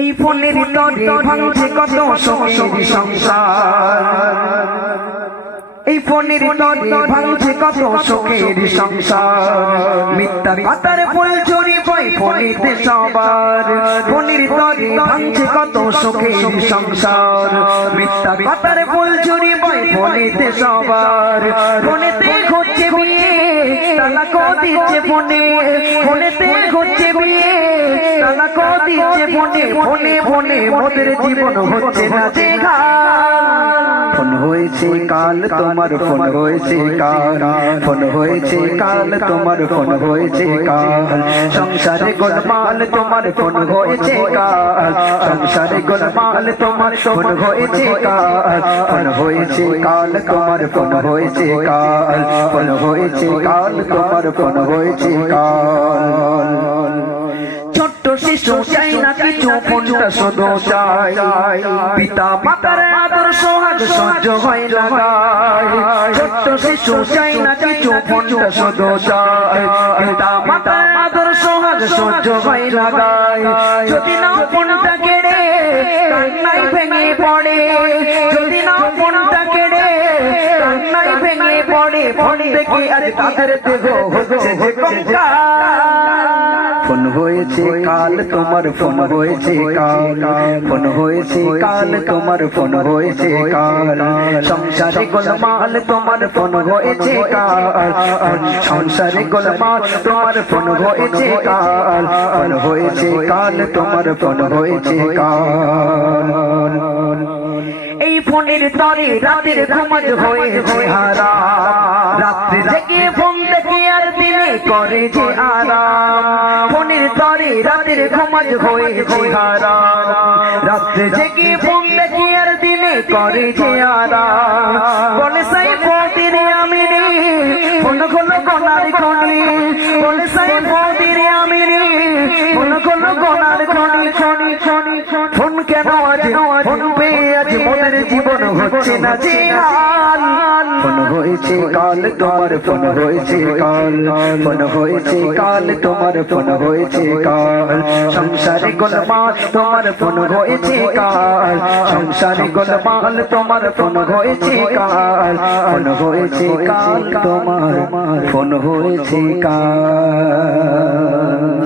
এই ফোনের তরে ভাঙছে কত সুখের সংসার। এই ফোনের তরে ভাঙছে কত সুখের সংসার। মিথ্যা পাতার ফুল চুরি বই ফোনেতে সবার। ফোনের তরে ভাঙছে কত সুখের সংসার। মিথ্যা পাতার ফুল চুরি বই ফোনেতে সবার। ফোনেতে হচ্ছে বিয়ে তালাকো দিচ্ছে ফোনে ফোনেতে হচ্ছে বিয়ে। তালাকো দিচ্ছে ফোনে ফোনে ফোনে মোদের জীবন হচ্ছে না দেখা ফোন হয়েছে কাল তোমার ফোন হয়েছে কাল ফোন হয়েছে কাল তোমার ফোন হয়েছে কাল সংসারে গোলমাল তোমার ফোন হয়েছে কাল সংসারে গোলমাল তোমার ফোন হয়েছে কাল ফোন হয়েছে কাল তোমার ফোন হয়েছে কাল ফোন হয়েছে কাল তোমার ফোন হয়েছে কাল শিশু চাই না কিছু ফোনটা শুধু চাই পিতা মাতার আদর সোহাগ সহ্য হয় না গায়। ছোট্ট শিশু চাই না কিছু ফোনটা শুধু চাই পিতা মাতার আদর সোহাগ সহ্য হয় গায়। যদি না ফোনটা কেড়ে কান্নাই ভেঙে পড়ে। যদি না ফোনটা কেড়ে কান্নাই ভেঙে পড়ে। ফোন দেখে আজ তাদের দেহ হচ্ছে যে কঙ্কাল। ফোন হয়েছে কাল তোমার ফোন হয়েছে কাল ফোন হয়েছে কাল তোমার ফোন হয়েছে কাল সংসারে গোলমাল তোমার ফোন হয়েছে কাল সংসারে গোলমাল তোমার ফোন হয়েছে কাল ফোন হয়েছে কাল তোমার ফোন হয়েছে কাল এই ফোনের তরে রাতের ঘুমাজ হয়েছে হারা রাত্রে জেগে ফোন দেখে আর দিনে করে যে আরাম। রাতের ঘুমাজ হয়েছে হারা রাত্রে জেগে ফোন কি আর দিনে করে যে বলে সাই ফোনের আমি রে। ফোন খোলো কোনার খনি। বলে সাই ফোনের আমি রে। ফোন খোলো কোনার খনি খনি খনি ফোন কেন আজ ফোন হচ্ছে না যে ফোন হয়েছে কাল তোমার, ফোন হয়েছে কাল। ফোন হয়েছে কাল তোমার, ফোন হয়েছে কাল। সংসারে গোলমাল তোমার, ফোন হয়েছে কাল। সংসারে গোলমাল তোমার, ফোন হয়েছে কাল। ফোন হয়েছে কাল তোমার, ফোন হয়েছে কাল।